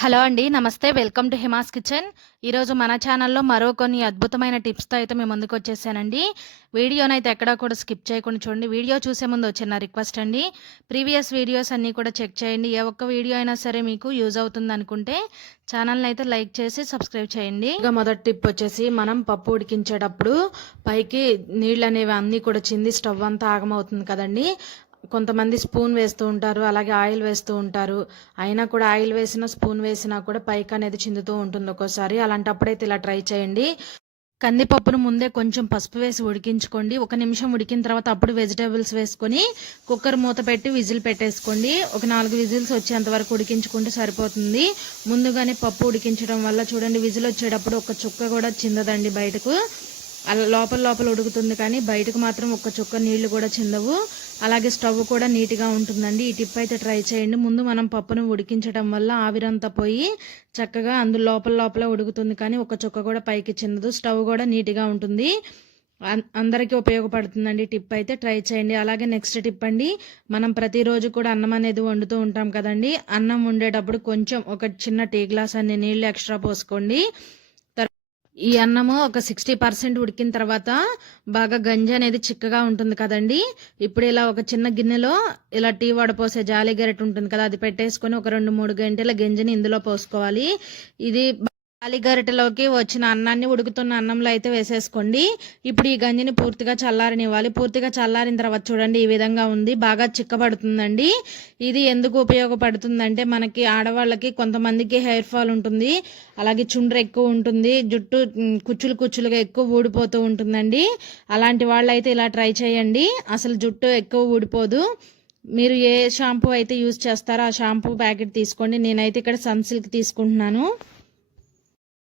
Hello అండి నమస్తే. Welcome to Hima's kitchen. ఈరోజు మన ఛానల్లో మరో కొన్ని అద్భుతమైన టిప్స్తో అయితే మేము ముందుకు వచ్చేసానండి. వీడియోనైతే ఎక్కడా కూడా స్కిప్ చేయకుండా చూడండి. వీడియో చూసే ముందు వచ్చిన రిక్వెస్ట్ అండి. ప్రీవియస్ వీడియోస్ అన్నీ కూడా చెక్ చేయండి. ఏ ఒక్క వీడియో అయినా సరే మీకు యూజ్ అవుతుంది అనుకుంటే ఛానల్ని అయితే లైక్ చేసి సబ్స్క్రైబ్ చేయండి. ఇక మొదటి టిప్ వచ్చేసి మనం పప్పు ఉడికించేటప్పుడు పైకి నీళ్ళు అనేవి అన్నీ కూడా చింది స్టవ్ అంతా ఆగమవుతుంది కదండి. కొంతమంది స్పూన్ వేస్తూ ఉంటారు అలాగే ఆయిల్ వేస్తూ ఉంటారు. అయినా కూడా ఆయిల్ వేసిన స్పూన్ వేసినా కూడా పైకి అనేది చిందుతూ ఉంటుంది ఒక్కోసారి. అలాంటప్పుడైతే ఇలా ట్రై చేయండి. కందిపప్పును ముందే కొంచెం పసుపు వేసి ఉడికించుకోండి. ఒక నిమిషం ఉడికిన తర్వాత అప్పుడు వెజిటేబుల్స్ వేసుకొని కుక్కర్ మూత పెట్టి విజిల్ పెట్టేసుకోండి. ఒక నాలుగు విజిల్స్ వచ్చేంత వరకు ఉడికించుకుంటే సరిపోతుంది. ముందుగానే పప్పు ఉడికించడం వల్ల చూడండి విజిల్ వచ్చేటప్పుడు ఒక చుక్క కూడా చిందదండి బయటకు. అలా లోపల లోపల ఉడుకుతుంది కానీ బయటకు మాత్రం ఒక్క చుక్క నీళ్ళు కూడా చిందవు. అలాగే స్టవ్ కూడా నీట్గా ఉంటుందండి. ఈ టిప్ అయితే ట్రై చేయండి. ముందు మనం పప్పును ఉడికించడం వల్ల ఆవిరంతా పోయి చక్కగా అందు లోపల లోపల ఉడుకుతుంది. కానీ ఒక చుక్క కూడా పైకి చిన్నదు. స్టవ్ కూడా నీట్గా ఉంటుంది. అందరికీ ఉపయోగపడుతుందండి టిప్ అయితే. ట్రై చేయండి. అలాగే నెక్స్ట్ టిప్ అండి. మనం ప్రతిరోజు కూడా అన్నం అనేది వండుతూ ఉంటాం కదండి. అన్నం వండేటప్పుడు కొంచెం ఒక చిన్న టీ గ్లాస్ అన్ని నీళ్ళు ఎక్స్ట్రా పోసుకోండి. ఈ అన్నము ఒక సిక్స్టీ పర్సెంట్ ఉడికిన తర్వాత బాగా గంజి అనేది చిక్కగా ఉంటుంది కదండి. ఇప్పుడు ఇలా ఒక చిన్న గిన్నెలో ఇలా టీ వడపోసే జాలి గరెట్ ఉంటుంది కదా అది పెట్టేసుకొని ఒక రెండు మూడు గంటల గంజిని ఇందులో పోసుకోవాలి. ఇది అలిగరిటలోకి వచ్చిన అన్నాన్ని ఉడుకుతున్న అన్నంలో అయితే వేసేసుకోండి. ఇప్పుడు ఈ గంజిని పూర్తిగా చల్లారనివ్వాలి. పూర్తిగా చల్లారిన తర్వాత చూడండి ఈ విధంగా ఉంది. బాగా చిక్కబడుతుందండి. ఇది ఎందుకు ఉపయోగపడుతుందంటే మనకి ఆడవాళ్ళకి కొంతమందికి హెయిర్ ఫాల్ ఉంటుంది. అలాగే చుండ్ర ఎక్కువ ఉంటుంది. జుట్టు కుచ్చులు కుచ్చులుగా ఎక్కువ ఊడిపోతూ ఉంటుందండి. అలాంటి వాళ్ళైతే ఇలా ట్రై చేయండి. అసలు జుట్టు ఎక్కువ ఊడిపోదు. మీరు ఏ షాంపూ అయితే యూజ్ చేస్తారో ఆ షాంపూ ప్యాకెట్ తీసుకోండి. నేనైతే ఇక్కడ సన్ సిల్క్ తీసుకుంటున్నాను.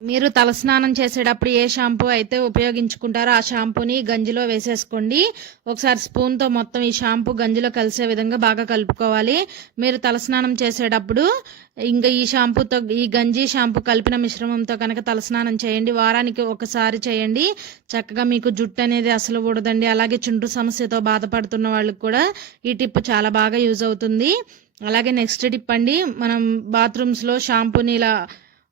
మీరు తలస్నానం చేసేటప్పుడు ఏ షాంపూ అయితే ఉపయోగించుకుంటారో ఆ షాంపూని గంజిలో వేసేసుకోండి. ఒకసారి స్పూన్తో మొత్తం ఈ షాంపూ గంజిలో కలిసే విధంగా బాగా కలుపుకోవాలి. మీరు తలస్నానం చేసేటప్పుడు ఇంకా ఈ షాంపూతో ఈ గంజి షాంపూ కలిపిన మిశ్రమంతో కనుక తలస్నానం చేయండి. వారానికి ఒకసారి చేయండి. చక్కగా మీకు జుట్టు అనేది అసలు ఊడదండి. అలాగే చుండ్రు సమస్యతో బాధపడుతున్న వాళ్ళకి కూడా ఈ టిప్ చాలా బాగా యూజ్ అవుతుంది. అలాగే నెక్స్ట్ టిప్ అండి మనం బాత్రూమ్స్లో షాంపూని ఇలా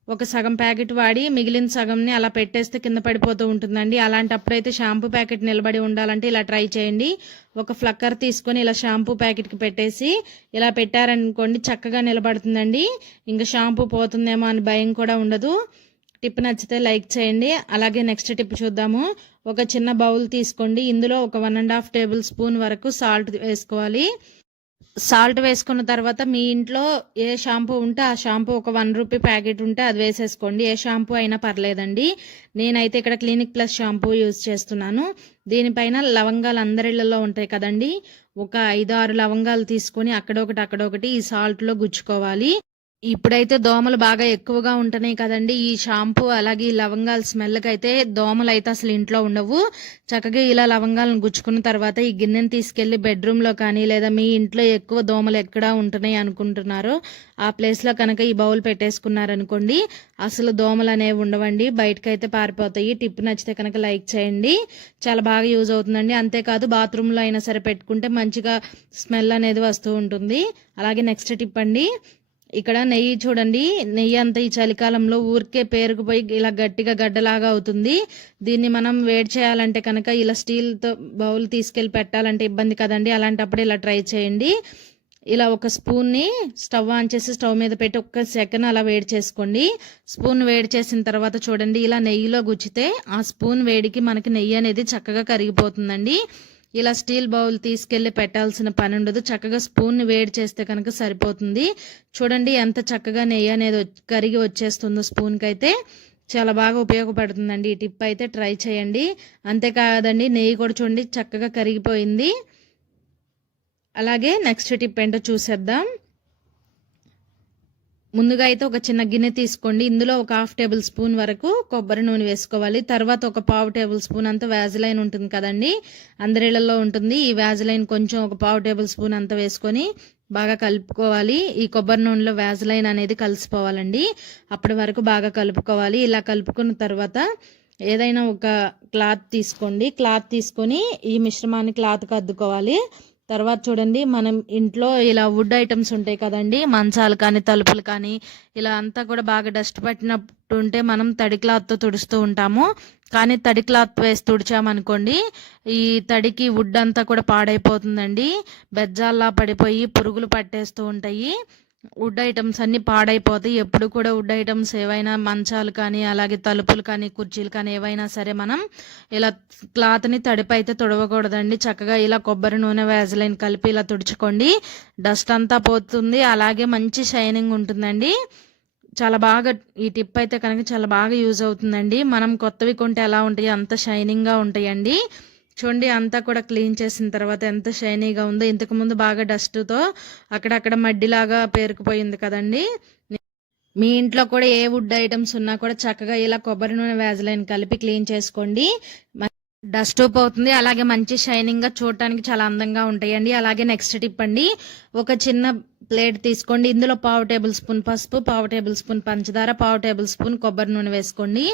ఒక సగం ప్యాకెట్ వాడి మిగిలిన సగంని అలా పెట్టేస్తే కింద పడిపోతూ ఉంటుందండి. అలాంటప్పుడైతే షాంపూ ప్యాకెట్ నిలబడి ఉండాలంటే ఇలా ట్రై చేయండి. ఒక ఫ్లక్కర్ తీసుకొని ఇలా షాంపూ ప్యాకెట్కి పెట్టేసి ఇలా పెట్టారనుకోండి చక్కగా నిలబడుతుందండి. ఇంకా షాంపూ పోతుందేమో అని భయం కూడా ఉండదు. టిప్ నచ్చితే లైక్ చేయండి. అలాగే నెక్స్ట్ టిప్ చూద్దాము. ఒక చిన్న బౌల్ తీసుకోండి. ఇందులో ఒక one and half tablespoon వరకు సాల్ట్ వేసుకోవాలి. సాల్ట్ వేసుకున్న తర్వాత మీ ఇంట్లో ఏ షాంపూ ఉంటే ఆ షాంపూ ఒక వన్ రూపీ ప్యాకెట్ ఉంటే అది వేసేసుకోండి. ఏ షాంపూ అయినా పర్లేదండి. నేనైతే ఇక్కడ క్లినిక్ ప్లస్ షాంపూ యూజ్ చేస్తున్నాను. దీనిపైన లవంగాలు అందరిళ్ళలో ఉంటాయి కదండి. ఒక ఐదు ఆరు లవంగాలు తీసుకొని అక్కడొకటి అక్కడొకటి ఈ సాల్ట్లో గుచ్చుకోవాలి. ఇప్పుడైతే దోమలు బాగా ఎక్కువగా ఉంటున్నాయి కదండి. ఈ షాంపూ అలాగే ఈ లవంగాల స్మెల్కి అయితే దోమలు అయితే అసలు ఇంట్లో ఉండవు. చక్కగా ఇలా లవంగాలను గుచ్చుకున్న తర్వాత ఈ గిన్నెని తీసుకెళ్ళి బెడ్రూమ్లో కానీ లేదా మీ ఇంట్లో ఎక్కువ దోమలు ఎక్కడ ఉంటున్నాయి అనుకుంటున్నారో. ఆ ప్లేస్లో కనుక ఈ బౌల్ పెట్టేసుకున్నారనుకోండి అసలు దోమలు అనేవి ఉండవండి. బయటకైతే పారిపోతాయి. టిప్ నచ్చితే కనుక లైక్ చేయండి. చాలా బాగా యూజ్ అవుతుందండి. అంతేకాదు బాత్రూంలో అయినా సరే పెట్టుకుంటే మంచిగా స్మెల్ అనేది వస్తూ ఉంటుంది. అలాగే నెక్స్ట్ టిప్ అండి ఇక్కడ నెయ్యి చూడండి నెయ్యి అంతా ఈ చలికాలంలో ఊరికే పేరుకుపోయి ఇలా గట్టిగా గడ్డలాగా అవుతుంది. దీన్ని మనం వేడి చేయాలంటే కనుక ఇలా స్టీల్తో బౌల్ తీసుకెళ్ళి పెట్టాలంటే ఇబ్బంది కదండి. అలాంటప్పుడు ఇలా ట్రై చేయండి. ఇలా ఒక స్పూన్ని స్టవ్ ఆన్ చేసి స్టవ్ మీద పెట్టి ఒక్క సెకండ్ అలా వేడి చేసుకోండి. స్పూన్ వేడి చేసిన తర్వాత చూడండి ఇలా నెయ్యిలో గుచ్చితే ఆ స్పూన్ వేడికి మనకి నెయ్యి అనేది చక్కగా కరిగిపోతుందండి. ఇలా స్టీల్ బౌల్ తీసుకెళ్ళి పెట్టాల్సిన పని ఉండదు చక్కగా స్పూన్ని వేడి చేస్తే కనుక సరిపోతుంది. చూడండి ఎంత చక్కగా నెయ్యి అనేది కరిగి వచ్చేస్తుందో స్పూన్కి అయితే చాలా బాగా ఉపయోగపడుతుందండి. ఈ టిప్ అయితే ట్రై చేయండి. అంతేకాదండి నెయ్యి కూడా చూడండి చక్కగా కరిగిపోయింది. అలాగే నెక్స్ట్ టిప్ ఏంటో చూసేద్దాం. ముందుగా అయితే ఒక చిన్న గిన్నె తీసుకోండి. ఇందులో ఒక హాఫ్ టేబుల్ స్పూన్ వరకు కొబ్బరి నూనె వేసుకోవాలి. తర్వాత ఒక పావు టేబుల్ స్పూన్ అంత వ్యాజిలైన్ ఉంటుంది కదండి. అందరిళ్ళలో ఉంటుంది. ఈ వ్యాజిలైన్ కొంచెం ఒక పావు టేబుల్ స్పూన్ అంత వేసుకొని బాగా కలుపుకోవాలి. ఈ కొబ్బరి నూనెలో వ్యాజిలైన్ అనేది కలిసిపోవాలండి. అప్పటి వరకు బాగా కలుపుకోవాలి. ఇలా కలుపుకున్న తర్వాత ఏదైనా ఒక క్లాత్ తీసుకోండి. క్లాత్ తీసుకొని ఈ మిశ్రమాన్ని క్లాత్కి అద్దుకోవాలి. తర్వాత చూడండి మనం ఇంట్లో ఇలా వుడ్ ఐటమ్స్ ఉంటాయి కదండి మంచాలు కానీ తలుపులు కానీ ఇలా అంతా కూడా బాగా డస్ట్ పట్టినట్టు ఉంటే మనం తడి క్లాత్తో తుడుస్తూ ఉంటాము. కానీ తడి క్లాత్ వేసి తుడిచామనుకోండి ఈ తడికి వుడ్ అంతా కూడా పాడైపోతుందండి. బెజ్జాల్లా పడిపోయి పురుగులు పట్టేస్తూ ఉంటాయి. వుడ్ ఐటమ్స్ అన్ని పాడైపోతాయి. ఎప్పుడు కూడా వుడ్ ఐటమ్స్ ఏవైనా మంచాలు కానీ అలాగే తలుపులు కానీ కుర్చీలు కానీ ఏవైనా సరే మనం ఇలా క్లాత్ని తడిపి అయితే తుడవకూడదండి. చక్కగా ఇలా కొబ్బరి నూనె వ్యాజలైన్ కలిపి ఇలా తుడుచుకోండి. డస్ట్ అంతా పోతుంది. అలాగే మంచి షైనింగ్ ఉంటుందండి. చాలా బాగా ఈ టిప్ అయితే కనుక చాలా బాగా యూజ్ అవుతుందండి. మనం కొత్తవి కొంటే ఎలా ఉంటాయి? అంత షైనింగ్గా ఉంటాయండి. చూడండి అంతా కూడా క్లీన్ చేసిన తర్వాత ఎంత షైనీగా ఉందో ఇంతకుముందు బాగా డస్ట్తో అక్కడక్కడ మడ్డిలాగా పేరుకుపోయింది కదండి. మీ ఇంట్లో కూడా ఏ వుడ్ ఐటమ్స్ ఉన్నా కూడా చక్కగా ఇలా కొబ్బరి నూనె వ్యాజలైన్ కలిపి క్లీన్ చేసుకోండి. డస్ట్ పోతుంది అలాగే మంచి షైనింగ్గా చూడటానికి చాలా అందంగా ఉంటాయండి. అలాగే నెక్స్ట్ టిప్ అండి ఒక చిన్న ప్లేట్ తీసుకోండి. ఇందులో పావు టేబుల్ స్పూన్ పసుపు పావు టేబుల్ స్పూన్ పంచదార పావు టేబుల్ స్పూన్ కొబ్బరి నూనె వేసుకోండి.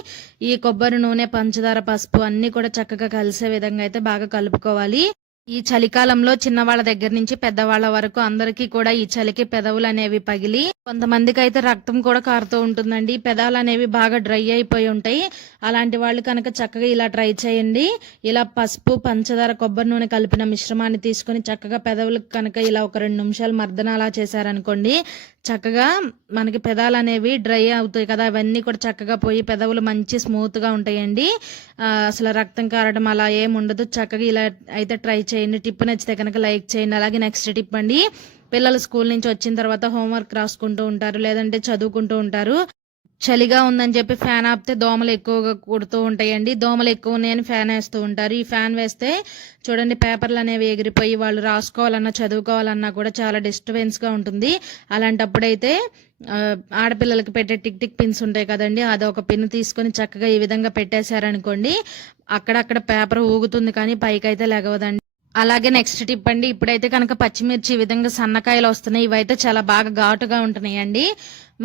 ఈ కొబ్బరి నూనె పంచదార పసుపు అన్ని కూడా చక్కగా కలిసే విధంగా అయితే బాగా కలుపుకోవాలి. ఈ చలికాలంలో చిన్నవాళ్ళ దగ్గర నుంచి పెద్దవాళ్ళ వరకు అందరికీ కూడా ఈ చలికి పెదవులు అనేవి పగిలి కొంతమందికి అయితే రక్తం కూడా కారుతూ ఉంటుందండి. పెదాలు అనేవి బాగా డ్రై అయిపోయి ఉంటాయి. అలాంటి వాళ్ళు కనుక చక్కగా ఇలా ట్రై చేయండి. ఇలా పసుపు పంచదార కొబ్బరి నూనె కలిపిన మిశ్రమాన్ని తీసుకొని చక్కగా పెదవులకు కనుక ఇలా ఒక రెండు నిమిషాలు మర్దన అలా చేశారనుకోండి చక్కగా మనకి పెదాలు అనేవి డ్రై అవుతాయి కదా అవన్నీ కూడా చక్కగా పోయి పెదవులు మంచి స్మూత్గా ఉంటాయండి. అసలు రక్తం కారడం అలా ఏముండదు ఉండదు. చక్కగా ఇలా అయితే ట్రై చేయండి. టిప్ నచ్చితే కనుక లైక్ చేయండి. అలాగే నెక్స్ట్ టిప్ అండి పిల్లలు స్కూల్ నుంచి వచ్చిన తర్వాత హోంవర్క్ రాసుకుంటూ ఉంటారు లేదంటే చదువుకుంటూ ఉంటారు. చలిగా ఉందని చెప్పి ఫ్యాన్ ఆపితే దోమలు ఎక్కువగా కుడుతూ ఉంటాయండి. దోమలు ఎక్కువ ఉన్నాయని ఫ్యాన్ వేస్తూ ఉంటారు. ఈ ఫ్యాన్ వేస్తే చూడండి పేపర్లు అనేవి ఎగిరిపోయి వాళ్ళు రాసుకోవాలన్నా చదువుకోవాలన్నా కూడా చాలా డిస్టర్బెన్స్గా ఉంటుంది. అలాంటప్పుడైతే ఆడపిల్లలకి పెట్టే టిక్ టిక్ పిన్స్ ఉంటాయి కదండి. అది ఒక పిన్ తీసుకొని చక్కగా ఈ విధంగా పెట్టేశారనుకోండి అక్కడక్కడ పేపర్ ఊగుతుంది కానీ పైకి అయితే లెగవదండి. అలాగే నెక్స్ట్ టిప్ అండి ఇప్పుడైతే కనుక పచ్చిమిర్చి ఈ విధంగా సన్నకాయలు వస్తున్నాయి. ఇవైతే చాలా బాగా ఘాటుగా ఉంటున్నాయండి.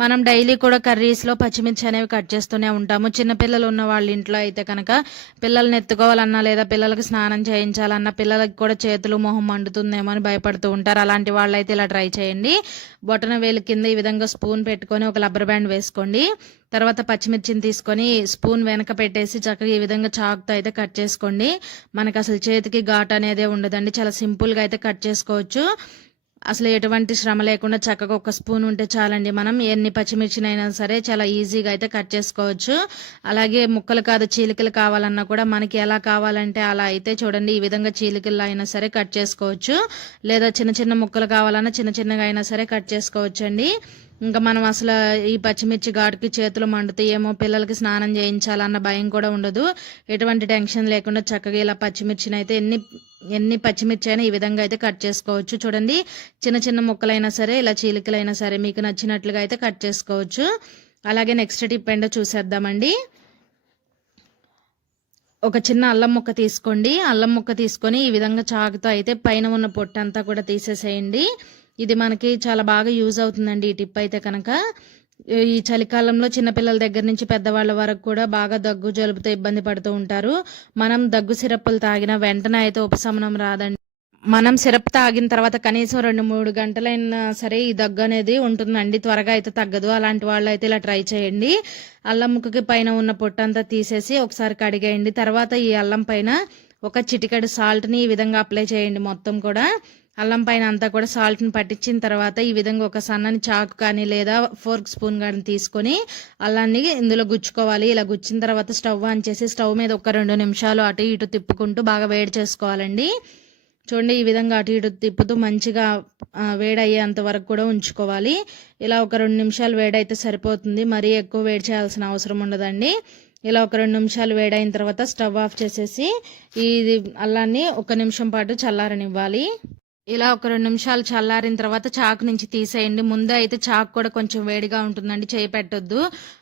మనం డైలీ కూడా కర్రీస్లో పచ్చిమిర్చి అనేవి కట్ చేస్తూనే ఉంటాము. చిన్నపిల్లలు ఉన్న వాళ్ళ ఇంట్లో అయితే కనుక పిల్లల్ని ఎత్తుకోవాలన్నా లేదా పిల్లలకు స్నానం చేయించాలన్నా పిల్లలకి కూడా చేతులు మొహం మండుతుందేమో అని భయపడుతూ ఉంటారు. అలాంటి వాళ్ళైతే ఇలా ట్రై చేయండి. బొటన వేలు కింద ఈ విధంగా స్పూన్ పెట్టుకొని ఒక రబ్బర్ బ్యాండ్ వేసుకోండి. తర్వాత పచ్చిమిర్చిని తీసుకొని స్పూన్ వెనక పెట్టేసి చక్కగా ఈ విధంగా చాకుతో అయితే కట్ చేసుకోండి. మనకు అసలు చేతికి ఘాట్ అనేదే ఉండదండి. చాలా సింపుల్గా అయితే కట్ చేసుకోవచ్చు. అసలు ఎటువంటి శ్రమ లేకుండా చక్కగా ఒక స్పూన్ ఉంటే చాలండి. మనం ఎన్ని పచ్చిమిర్చినైనా సరే చాలా ఈజీగా అయితే కట్ చేసుకోవచ్చు. అలాగే ముక్కలు కాదు చీలికలు కావాలన్నా కూడా మనకి ఎలా కావాలంటే అలా అయితే చూడండి ఈ విధంగా చీలికలు అయినా సరే కట్ చేసుకోవచ్చు. లేదా చిన్న చిన్న ముక్కలు కావాలన్నా చిన్న చిన్నగా అయినా సరే కట్ చేసుకోవచ్చు అండి ఇంకా మనం అసలు ఈ పచ్చిమిర్చి ఘాటుకి చేతులు మండుతాయేమో పిల్లలకి స్నానం చేయించాలన్న భయం కూడా ఉండదు. ఎటువంటి టెన్షన్ లేకుండా చక్కగా ఇలా పచ్చిమిర్చిని అయితే ఎన్ని ఎన్ని పచ్చిమిర్చి అయినా ఈ విధంగా అయితే కట్ చేసుకోవచ్చు. చూడండి చిన్న చిన్న ముక్కలైనా సరే ఇలా చీలికలైనా సరే మీకు నచ్చినట్లుగా అయితే కట్ చేసుకోవచ్చు. అలాగే నెక్స్ట్ టిప్ ఏంటో చూసేద్దామండి. ఒక చిన్న అల్లం ముక్క తీసుకోండి. అల్లం ముక్క తీసుకొని ఈ విధంగా చాకుతో అయితే పైన ఉన్న పొట్టు అంతా కూడా తీసేసేయండి. ఇది మనకి చాలా బాగా యూజ్ అవుతుందండి ఈ టిప్ అయితే కనుక. ఈ చలికాలంలో చిన్నపిల్లల దగ్గర నుంచి పెద్దవాళ్ళ వరకు కూడా బాగా దగ్గు జలుబుతో ఇబ్బంది పడుతూ ఉంటారు. మనం దగ్గు సిరప్పులు తాగిన వెంటనే అయితే ఉపశమనం రాదండి. మనం సిరప్ తాగిన తర్వాత కనీసం రెండు మూడు గంటలైనా సరే ఈ దగ్గు అనేది ఉంటుందండి. త్వరగా అయితే తగ్గదు. అలాంటి వాళ్ళు అయితే ఇలా ట్రై చేయండి. అల్లం ముక్కకి పైన ఉన్న పొట్టంతా తీసేసి ఒకసారి కడిగేయండి. తర్వాత ఈ అల్లం పైన ఒక చిటికెడు సాల్ట్ని ఈ విధంగా అప్లై చేయండి మొత్తం కూడా. అల్లం పైన అంతా కూడా సాల్ట్ని పట్టించిన తర్వాత ఈ విధంగా ఒక సన్నని చాకు కానీ లేదా ఫోర్క్ స్పూన్ కానీ తీసుకొని అల్లాన్ని ఇందులో గుచ్చుకోవాలి. ఇలా గుచ్చిన తర్వాత స్టవ్ ఆన్ చేసి స్టవ్ మీద ఒక రెండు నిమిషాలు అటు ఇటు తిప్పుకుంటూ బాగా వేడి చేసుకోవాలండి. చూడండి ఈ విధంగా అటు ఇటు తిప్పుతూ మంచిగా ఆ, వేడయ్యేంత వరకు కూడా ఉంచుకోవాలి. ఇలా ఒక రెండు నిమిషాలు వేడైతే సరిపోతుంది. మరీ ఎక్కువ వేడి చేయాల్సిన అవసరం ఉండదండి. ఇలా ఒక రెండు నిమిషాలు వేడైన తర్వాత స్టవ్ ఆఫ్ చేసేసి ఇది అల్లాన్ని ఒక నిమిషం పాటు చల్లారనివ్వాలి. ఇలా ఒక రెండు నిమిషాలు చల్లారిన తర్వాత చాకు నుంచి తీసేయండి. ముందే అయితే చాకు కూడా కొంచెం వేడిగా ఉంటుందండి చేయి పెట్టొద్దు.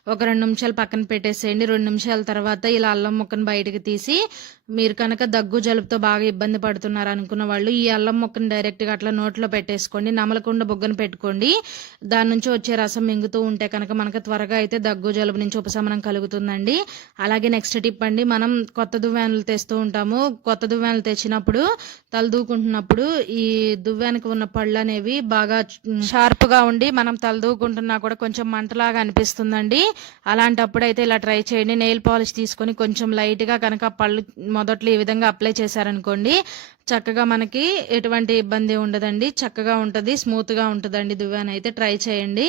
ఒక రెండు నిమిషాలు పక్కన పెట్టేసేయండి. రెండు నిమిషాల తర్వాత ఇలా అల్లం ముక్కను బయటకు తీసి మీరు కనుక దగ్గు జలుబుతో బాగా ఇబ్బంది పడుతున్నారు అనుకున్న వాళ్ళు ఈ అల్లం మొక్కను డైరెక్ట్గా అట్లా నోట్లో పెట్టేసుకోండి నమలకుండా బొగ్గను పెట్టుకోండి. దాని నుంచి వచ్చే రసం మింగుతూ ఉంటే కనుక మనకు త్వరగా అయితే దగ్గు జలుబు నుంచి ఉపశమనం కలుగుతుందండి. అలాగే నెక్స్ట్ టిప్ అండి మనం కొత్త దువ్వానులు తెస్తూ ఉంటాము. కొత్త దువ్వానులు తెచ్చినప్పుడు తల దూకుంటున్నప్పుడు ఈ దువ్వానికి ఉన్న పళ్ళు అనేవి బాగా షార్ప్గా ఉండి మనం తలదూకుంటున్నా కూడా కొంచెం మంటలాగా అనిపిస్తుందండి. అలాంటప్పుడు అయితే ఇలా ట్రై చేయండి. నెయిల్ పాలిష్ తీసుకొని కొంచెం లైట్గా కనుక పళ్ళు మొదట్లో ఈ విధంగా అప్లై చేశారనుకోండి చక్కగా మనకి ఎటువంటి ఇబ్బంది ఉండదండి. చక్కగా ఉంటుంది స్మూత్గా ఉంటుందండి దువ్వాన్ అయితే ట్రై చేయండి.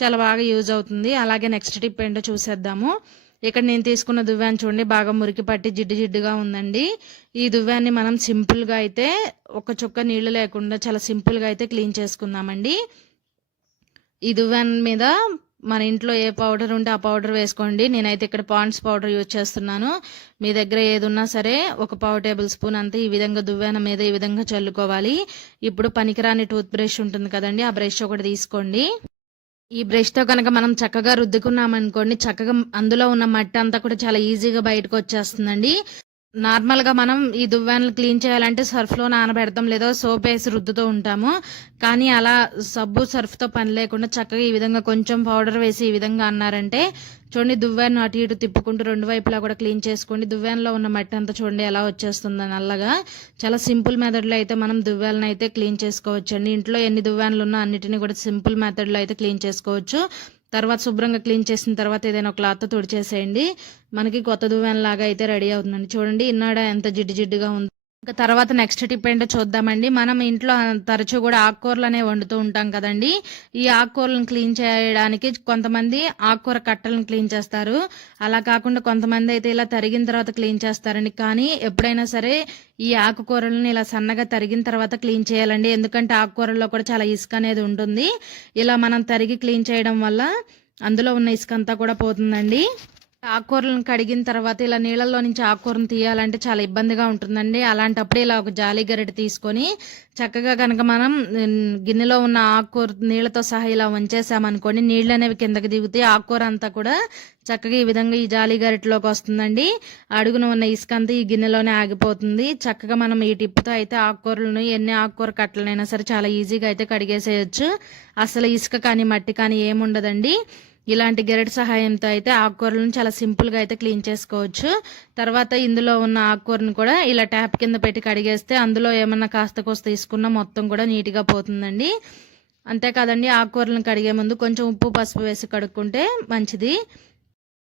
చాలా బాగా యూజ్ అవుతుంది. అలాగే నెక్స్ట్ టిప్ ఏంటో చూసేద్దాము. ఇక్కడ నేను తీసుకున్న దువ్వాన్ని చూడండి బాగా మురికి పట్టి జిడ్డు జిడ్డుగా ఉందండి. ఈ దువ్వాన్ని మనం సింపుల్గా అయితే ఒక చుక్క నీళ్ళు లేకుండా చాలా సింపుల్గా అయితే క్లీన్ చేసుకుందామండి. ఈ దువ్వాన్ మీద మన ఇంట్లో ఏ పౌడర్ ఉంటే ఆ పౌడర్ వేసుకోండి. నేనైతే ఇక్కడ పాండ్స్ పౌడర్ యూజ్ చేస్తున్నాను. మీ దగ్గర ఏది ఉన్నా సరే ఒక పావు టేబుల్ స్పూన్ అంతా ఈ విధంగా దువ్వెన మీద ఈ విధంగా చల్లుకోవాలి. ఇప్పుడు పనికిరాని టూత్ బ్రష్ ఉంటుంది కదండి ఆ బ్రష్ ఒకటి తీసుకోండి. ఈ బ్రష్తో కనుక మనం చక్కగా రుద్దుకున్నామనుకోండి చక్కగా అందులో ఉన్న మట్టి అంతా కూడా చాలా ఈజీగా బయటకు వచ్చేస్తుందండి. నార్మల్గా మనం ఈ దువ్వెనలు క్లీన్ చేయాలంటే సర్ఫ్లో నానబెడతాం లేదా సోప్ వేసి రుద్దుతూ ఉంటాము. కానీ అలా సబ్బు సర్ఫ్తో పని లేకుండా చక్కగా ఈ విధంగా కొంచెం పౌడర్ వేసి ఈ విధంగా అన్నారంటే చూడండి దువ్వాన్ని అటు ఇటు తిప్పుకుంటూ రెండు వైపులా కూడా క్లీన్ చేసుకోండి. దువ్వాన్లో ఉన్న మట్టి అంతా చూడండి ఎలా వచ్చేస్తుందో నల్లగా చాలా సింపుల్ మెథడ్లో అయితే మనం దువ్వాలను అయితే క్లీన్ చేసుకోవచ్చు అండి ఇంట్లో ఎన్ని దువ్వాన్లు ఉన్నా అన్నిటిని కూడా సింపుల్ మెథడ్లో అయితే క్లీన్ చేసుకోవచ్చు. తర్వాత శుభ్రంగా క్లీన్ చేసిన తర్వాత ఏదైనా క్లాత్ తుడిచేసేయండి. మనకి కొత్త దువ్వెన లాగా అయితే రెడీ అవుతుందండి. చూడండి ఇన్నాడ ఎంత జిడ్డు జిడ్డుగా ఉంది. ఇంకా తర్వాత నెక్స్ట్ టిప్ ఏంటో చూద్దామండి. మనం ఇంట్లో తరచూ కూడా ఆకుకూరలు అనేవి వండుతూ ఉంటాం కదండి. ఈ ఆకుకూరలను క్లీన్ చేయడానికి కొంతమంది ఆకుకూర కట్టలను క్లీన్ చేస్తారు. అలా కాకుండా కొంతమంది అయితే ఇలా తరిగిన తర్వాత క్లీన్ చేస్తారండి. కానీ ఎప్పుడైనా సరే ఈ ఆకుకూరలను ఇలా సన్నగా తరిగిన తర్వాత క్లీన్ చేయాలండి. ఎందుకంటే ఆకుకూరల్లో కూడా చాలా ఇసుక అనేది ఉంటుంది. ఇలా మనం తరిగి క్లీన్ చేయడం వల్ల అందులో ఉన్న ఇసుక అంతా కూడా పోతుందండి. ఆకుకూరలను కడిగిన తర్వాత ఇలా నీళ్ళల్లో నుంచి ఆకుకూరను తీయాలంటే చాలా ఇబ్బందిగా ఉంటుందండి. అలాంటప్పుడు ఇలా ఒక జాలి గరిటె తీసుకొని చక్కగా కనుక మనం గిన్నెలో ఉన్న ఆకుకూర నీళ్ళతో సహా ఇలా వంచేసామనుకోండి నీళ్ళు అనేవి కిందకి దిగితే ఆకుకూర అంతా కూడా చక్కగా ఈ విధంగా ఈ జాలి గరిటెలోకి వస్తుందండి. అడుగున ఉన్న ఇసుక అంతా ఈ గిన్నెలోనే ఆగిపోతుంది. చక్కగా మనం ఈ టిప్తో అయితే ఆకుకూరలను ఎన్ని ఆకుకూర కట్టలైనా సరే చాలా ఈజీగా అయితే కడిగేసేయచ్చు. అసలు ఇసుక కానీ మట్టి కానీ ఏముండదండి. ఇలాంటి గెరటి సహాయంతో అయితే ఆకుకూరలను చాలా సింపుల్గా అయితే క్లీన్ చేసుకోవచ్చు. తర్వాత ఇందులో ఉన్న ఆకుకూరను కూడా ఇలా ట్యాప్ కింద పెట్టి కడిగేస్తే అందులో ఏమన్నా కాస్త కోస్త తీసుకున్నా మొత్తం కూడా నీట్గా పోతుందండి. అంతేకాదండి ఆకుకూరలను కడిగే ముందు కొంచెం ఉప్పు పసుపు వేసి కడుక్కుంటే మంచిది.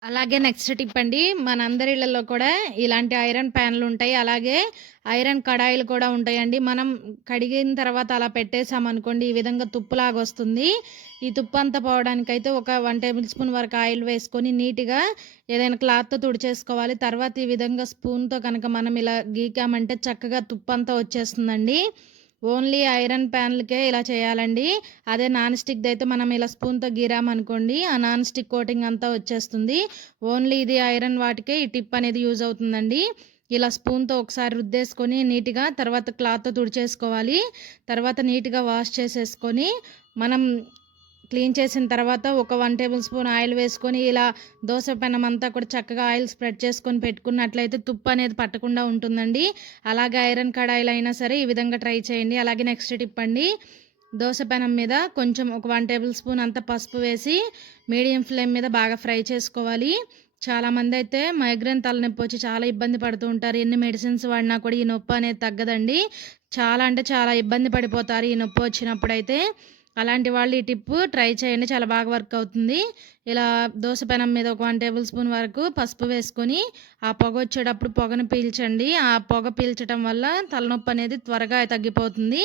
అలాగే నెక్స్ట్ టిప్ అండి మనందరిళ్ళలో కూడా ఇలాంటి ఐరన్ ప్యాన్లు ఉంటాయి. అలాగే ఐరన్ కడాయిలు కూడా ఉంటాయండి. మనం కడిగిన తర్వాత అలా పెట్టేసామనుకోండి ఈ విధంగా తుప్పులాగా వస్తుంది. ఈ తుప్పు అంతా పోవడానికైతే ఒక వన్ టేబుల్ స్పూన్ వరకు ఆయిల్ వేసుకొని నీట్గా ఏదైనా క్లాత్తో తుడిచేసుకోవాలి. తర్వాత ఈ విధంగా స్పూన్తో కనుక మనం ఇలా గీకామంటే చక్కగా తుప్పు అంతా వచ్చేస్తుందండి. ఓన్లీ ఐరన్ ప్యాన్లకే ఇలా చేయాలండి. అదే నాన్ స్టిక్ది అయితే మనం ఇలా స్పూన్తో గీరామనుకోండి ఆ నాన్ స్టిక్ కోటింగ్ అంతా వచ్చేస్తుంది. ఓన్లీ ఇది ఐరన్ వాటికే ఈ టిప్ అనేది యూజ్ అవుతుందండి. ఇలా స్పూన్తో ఒకసారి రుద్దేసుకొని నీట్గా తర్వాత క్లాత్తో తుడిచేసుకోవాలి. తర్వాత నీట్గా వాష్ చేసేసుకొని మనం క్లీన్ చేసిన తర్వాత ఒక వన్ టేబుల్ స్పూన్ ఆయిల్ వేసుకొని ఇలా దోశ పెనం అంతా కూడా చక్కగా ఆయిల్ స్ప్రెడ్ చేసుకొని పెట్టుకున్నట్లయితే తుప్పు అనేది పట్టకుండా ఉంటుందండి. అలాగే ఐరన్ కడాయిలు అయినా సరే ఈ విధంగా ట్రై చేయండి. అలాగే నెక్స్ట్ టిప్ అండి దోశ పెనం మీద కొంచెం ఒక వన్ టేబుల్ స్పూన్ అంత పసుపు వేసి మీడియం ఫ్లేమ్ మీద బాగా ఫ్రై చేసుకోవాలి. చాలామంది అయితే మైగ్రేన్ తలనొప్పి వచ్చి చాలా ఇబ్బంది పడుతూ ఉంటారు. ఎన్ని మెడిసిన్స్ వాడినా కూడా ఈ నొప్పి అనేది తగ్గదండి. చాలా అంటే చాలా ఇబ్బంది పడిపోతారు ఈ నొప్పి వచ్చినప్పుడు అయితే అలాంటి వాళ్ళు ఈ టిప్ ట్రై చేయండి. చాలా బాగా వర్క్ అవుతుంది. ఇలా దోశ పెనం మీద ఒక వన్ టేబుల్ స్పూన్ వరకు పసుపు వేసుకొని ఆ పొగ వచ్చేటప్పుడు పొగను పీల్చండి. ఆ పొగ పీల్చడం వల్ల తలనొప్పి అనేది త్వరగా తగ్గిపోతుంది.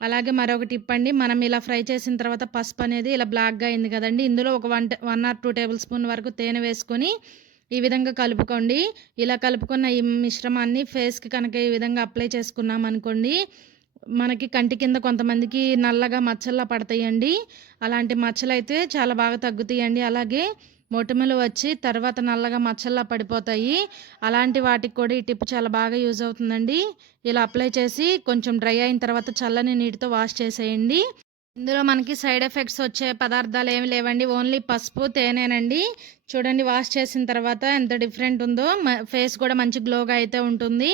అలాగే మరొక టిప్ అండి. మనం ఇలా ఫ్రై చేసిన తర్వాత పసుపు అనేది ఇలా బ్లాక్గా అయింది కదండి. ఇందులో ఒక one one or two tablespoon వరకు తేనె వేసుకొని ఈ విధంగా కలుపుకోండి. ఇలా కలుపుకున్న ఈ మిశ్రమాన్ని ఫేస్కి కనుక ఈ విధంగా అప్లై చేసుకున్నాం అనుకోండి మనకి కంటి కింద కొంతమందికి నల్లగా మచ్చల్లా పడతాయండి. అలాంటి మచ్చలు అయితే చాలా బాగా తగ్గుతాయండి. అలాగే మొటిమలు వచ్చి తర్వాత నల్లగా మచ్చల్లా పడిపోతాయి. అలాంటి వాటికి కూడా ఈ టిప్ చాలా బాగా యూజ్ అవుతుందండి. ఇలా అప్లై చేసి కొంచెం డ్రై అయిన తర్వాత చల్లని నీటితో వాష్ చేసేయండి. ఇందులో మనకి సైడ్ ఎఫెక్ట్స్ వచ్చే పదార్థాలు ఏమి లేవండి. ఓన్లీ పసుపు తేనేనండి. చూడండి వాష్ చేసిన తర్వాత ఎంత డిఫరెంట్ ఉందో. ఫేస్ కూడా మంచి గ్లోగా అయితే ఉంటుంది.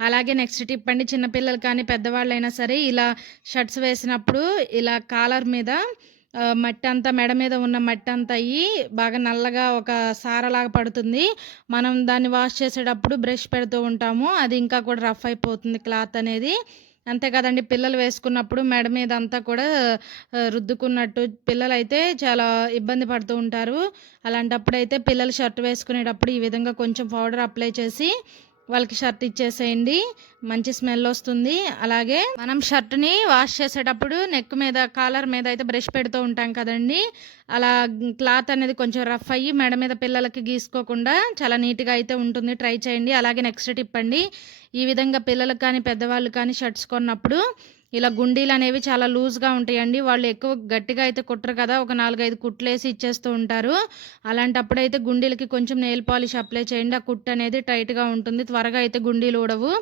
అలాగే నెక్స్ట్ టిప్ అండి చిన్నపిల్లలు కానీ పెద్దవాళ్ళైనా సరే ఇలా షర్ట్స్ వేసినప్పుడు ఇలా కాలర్ మీద మట్టి అంతా మెడ మీద ఉన్న మట్టి అంతా అయ్యి బాగా నల్లగా ఒక సారలాగా పడుతుంది. మనం దాన్ని వాష్ చేసేటప్పుడు బ్రష్ పెడుతూ ఉంటాము. అది ఇంకా కూడా రఫ్ అయిపోతుంది క్లాత్ అనేది. అంతే కదండి పిల్లలు వేసుకున్నప్పుడు మెడ మీద అంతా కూడా రుద్దుకున్నట్టు పిల్లలు అయితే చాలా ఇబ్బంది పడుతూ ఉంటారు. అలాంటప్పుడు అయితే పిల్లలు షర్ట్ వేసుకునేటప్పుడు ఈ విధంగా కొంచెం పౌడర్ అప్లై చేసి వాళ్ళకి షర్ట్ ఇచ్చేసేయండి. మంచి స్మెల్ వస్తుంది. అలాగే మనం షర్ట్ని వాష్ చేసేటప్పుడు నెక్ మీద కాలర్ మీద అయితే బ్రష్ పెడుతూ ఉంటాం కదండి. అలా క్లాత్ అనేది కొంచెం రఫ్ అయ్యి మెడ మీద పిల్లలకి గీసుకోకుండా చాలా నీట్గా అయితే ఉంటుంది. ట్రై చేయండి. అలాగే నెక్స్ట్ టిప్ అండి. ఈ విధంగా పిల్లలకు కానీ పెద్దవాళ్ళు కానీ షర్ట్స్ కొన్నప్పుడు ఇలా గుండీలు అనేవి చాలా లూజ్గా ఉంటాయండి. వాళ్ళు ఎక్కువ గట్టిగా అయితే కుట్టరు కదా. ఒక నాలుగైదు కుట్లేసి ఇచ్చేస్తూ ఉంటారు. అలాంటప్పుడు అయితే గుండీలకి కొంచెం నెయిల్ పాలిష్ అప్లై చేయండి. ఆ కుట్టు అనేది టైట్గా ఉంటుంది. త్వరగా అయితే గుండీలు ఊడవు.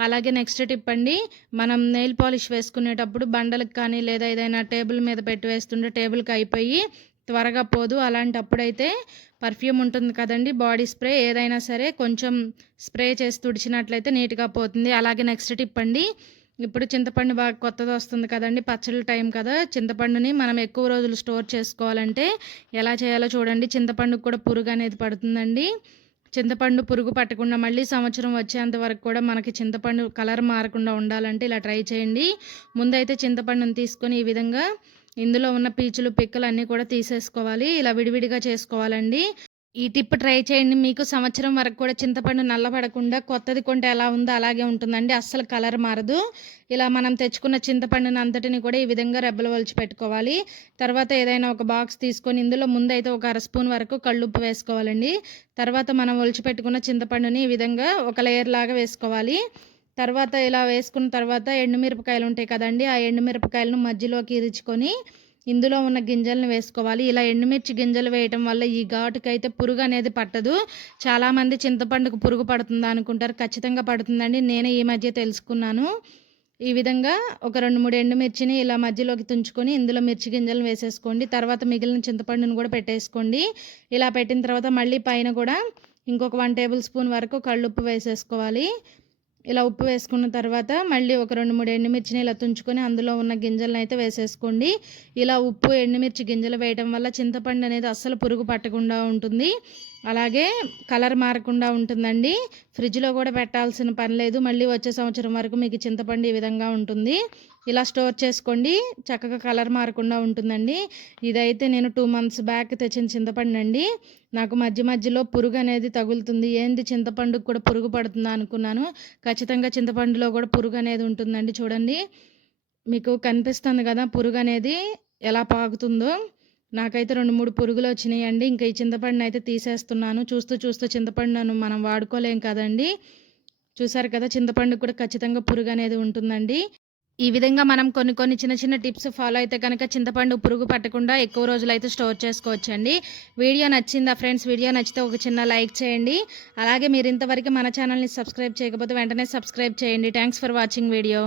అలాగే నెక్స్ట్ టిప్ అండి. మనం నెయిల్ పాలిష్ వేసుకునేటప్పుడు బండలకు కానీ లేదా ఏదైనా టేబుల్ మీద పెట్టి వేస్తుంటే టేబుల్కి అయిపోయి త్వరగా పోదు. అలాంటప్పుడైతే పర్ఫ్యూమ్ ఉంటుంది కదండి. బాడీ స్ప్రే ఏదైనా సరే కొంచెం స్ప్రే చేసి తుడిచినట్లయితే నీట్గా పోతుంది. అలాగే నెక్స్ట్ టిప్ అండి. ఇప్పుడు చింతపండు బాగా కొత్తది వస్తుంది కదండి పచ్చళ్ళ టైం కదా. చింతపండుని మనం ఎక్కువ రోజులు స్టోర్ చేసుకోవాలంటే ఎలా చేయాలో చూడండి. చింతపండుకు కూడా పురుగు అనేది పడుతుందండి. చింతపండు పురుగు పట్టకుండా మళ్ళీ సంవత్సరం వచ్చేంత వరకు కూడా మనకి చింతపండు కలర్ మారకుండా ఉండాలంటే ఇలా ట్రై చేయండి. ముందైతే చింతపండుని తీసుకొని ఈ విధంగా ఇందులో ఉన్న పీచులు పిక్కలు అన్నీ కూడా తీసేసుకోవాలి. ఇలా విడివిడిగా చేసుకోవాలండి. ఈ టిప్ ట్రై చేయండి. మీకు సంవత్సరం వరకు కూడా చింతపండు నల్లబడకుండా కొత్తది కొంటే ఎలా ఉందో అలాగే ఉంటుందండి. అస్సలు కలర్ మారదు. ఇలా మనం తెచ్చుకున్న చింతపండుని అంతటిని కూడా ఈ విధంగా రెబ్బలు వలిచి పెట్టుకోవాలి. తర్వాత ఏదైనా ఒక బాక్స్ తీసుకొని ఇందులో ముందైతే ఒక అర స్పూన్ వరకు కళ్ళుప్పు వేసుకోవాలండి. తర్వాత మనం ఒలిచి పెట్టుకున్న చింతపండుని ఈ విధంగా ఒక లేయర్ లాగా వేసుకోవాలి. తర్వాత ఇలా వేసుకున్న తర్వాత ఎండుమిరపకాయలు ఉంటాయి కదండి. ఆ ఎండుమిరపకాయలను మధ్యలోకి ఇరుచుకొని ఇందులో ఉన్న గింజలను వేసుకోవాలి. ఇలా ఎండుమిర్చి గింజలు వేయటం వల్ల ఈ ఘాటుకైతే పురుగు అనేది పట్టదు. చాలామంది చింతపండుకు పురుగు పడుతుందా అనుకుంటారు. ఖచ్చితంగా పడుతుందండి. నేను ఈ మధ్య తెలుసుకున్నాను. ఈ విధంగా ఒక రెండు మూడు ఎండుమిర్చిని ఇలా మధ్యలోకి తుంచుకొని ఇందులో మిర్చి గింజలను వేసేసుకోండి. తర్వాత మిగిలిన చింతపండును కూడా పెట్టేసుకోండి. ఇలా పెట్టిన తర్వాత మళ్ళీ పైన కూడా ఇంకొక వన్ టేబుల్ స్పూన్ వరకు కళ్ళుప్పు వేసేసుకోవాలి. ఇలా ఉప్పు వేసుకున్న తర్వాత మళ్ళీ ఒక రెండు మూడు ఎండుమిర్చిని ఇలా తుంచుకొని అందులో ఉన్న గింజలను అయితే వేసేసుకోండి. ఇలా ఉప్పు ఎండుమిర్చి గింజలు వేయడం వల్ల చింతపండు అనేది అస్సలు పురుగు పట్టకుండా ఉంటుంది. అలాగే కలర్ మారకుండా ఉంటుందండి. ఫ్రిడ్జ్లో కూడా పెట్టాల్సిన పని లేదు. మళ్ళీ వచ్చే సంవత్సరం వరకు మీకు చింతపండు ఈ విధంగా ఉంటుంది. ఇలా స్టోర్ చేసుకోండి. చక్కగా కలర్ మారకుండా ఉంటుందండి. ఇదైతే నేను టూ మంత్స్ బ్యాక్ తెచ్చిన చింతపండు అండి నాకు మధ్య మధ్యలో పురుగు అనేది తగులుతుంది. ఏంది చింతపండుకు కూడా పురుగు పడుతుందా అనుకున్నాను. ఖచ్చితంగా చింతపండులో కూడా పురుగు అనేది ఉంటుందండి చూడండి. మీకు కనిపిస్తుంది కదా పురుగు అనేది ఎలా పాకుతుందో. నాకైతే రెండు మూడు పురుగులు వచ్చినాయండి. ఇంకా ఈ చింతపండుని అయితే తీసేస్తున్నాను. చూస్తూ చూస్తూ చింతపండును మనం వాడుకోలేం కదండి. చూసారు కదా చింతపండు కూడా ఖచ్చితంగా పురుగు అనేది ఉంటుందండి. ఈ విధంగా మనం కొన్ని కొన్ని చిన్న చిన్న టిప్స్ ఫాలో అయితే కనుక చింతపండు పురుగు పట్టకుండా ఎక్కువ రోజులు అయితే స్టోర్ చేసుకోవచ్చండి. వీడియో నచ్చిందా ఫ్రెండ్స్? వీడియో నచ్చితే ఒక చిన్న లైక్ చేయండి. అలాగే మీరు ఇంతవరకు మన ఛానల్ని సబ్స్క్రైబ్ చేయకపోతే వెంటనే సబ్స్క్రైబ్ చేయండి. Thanks for watching video.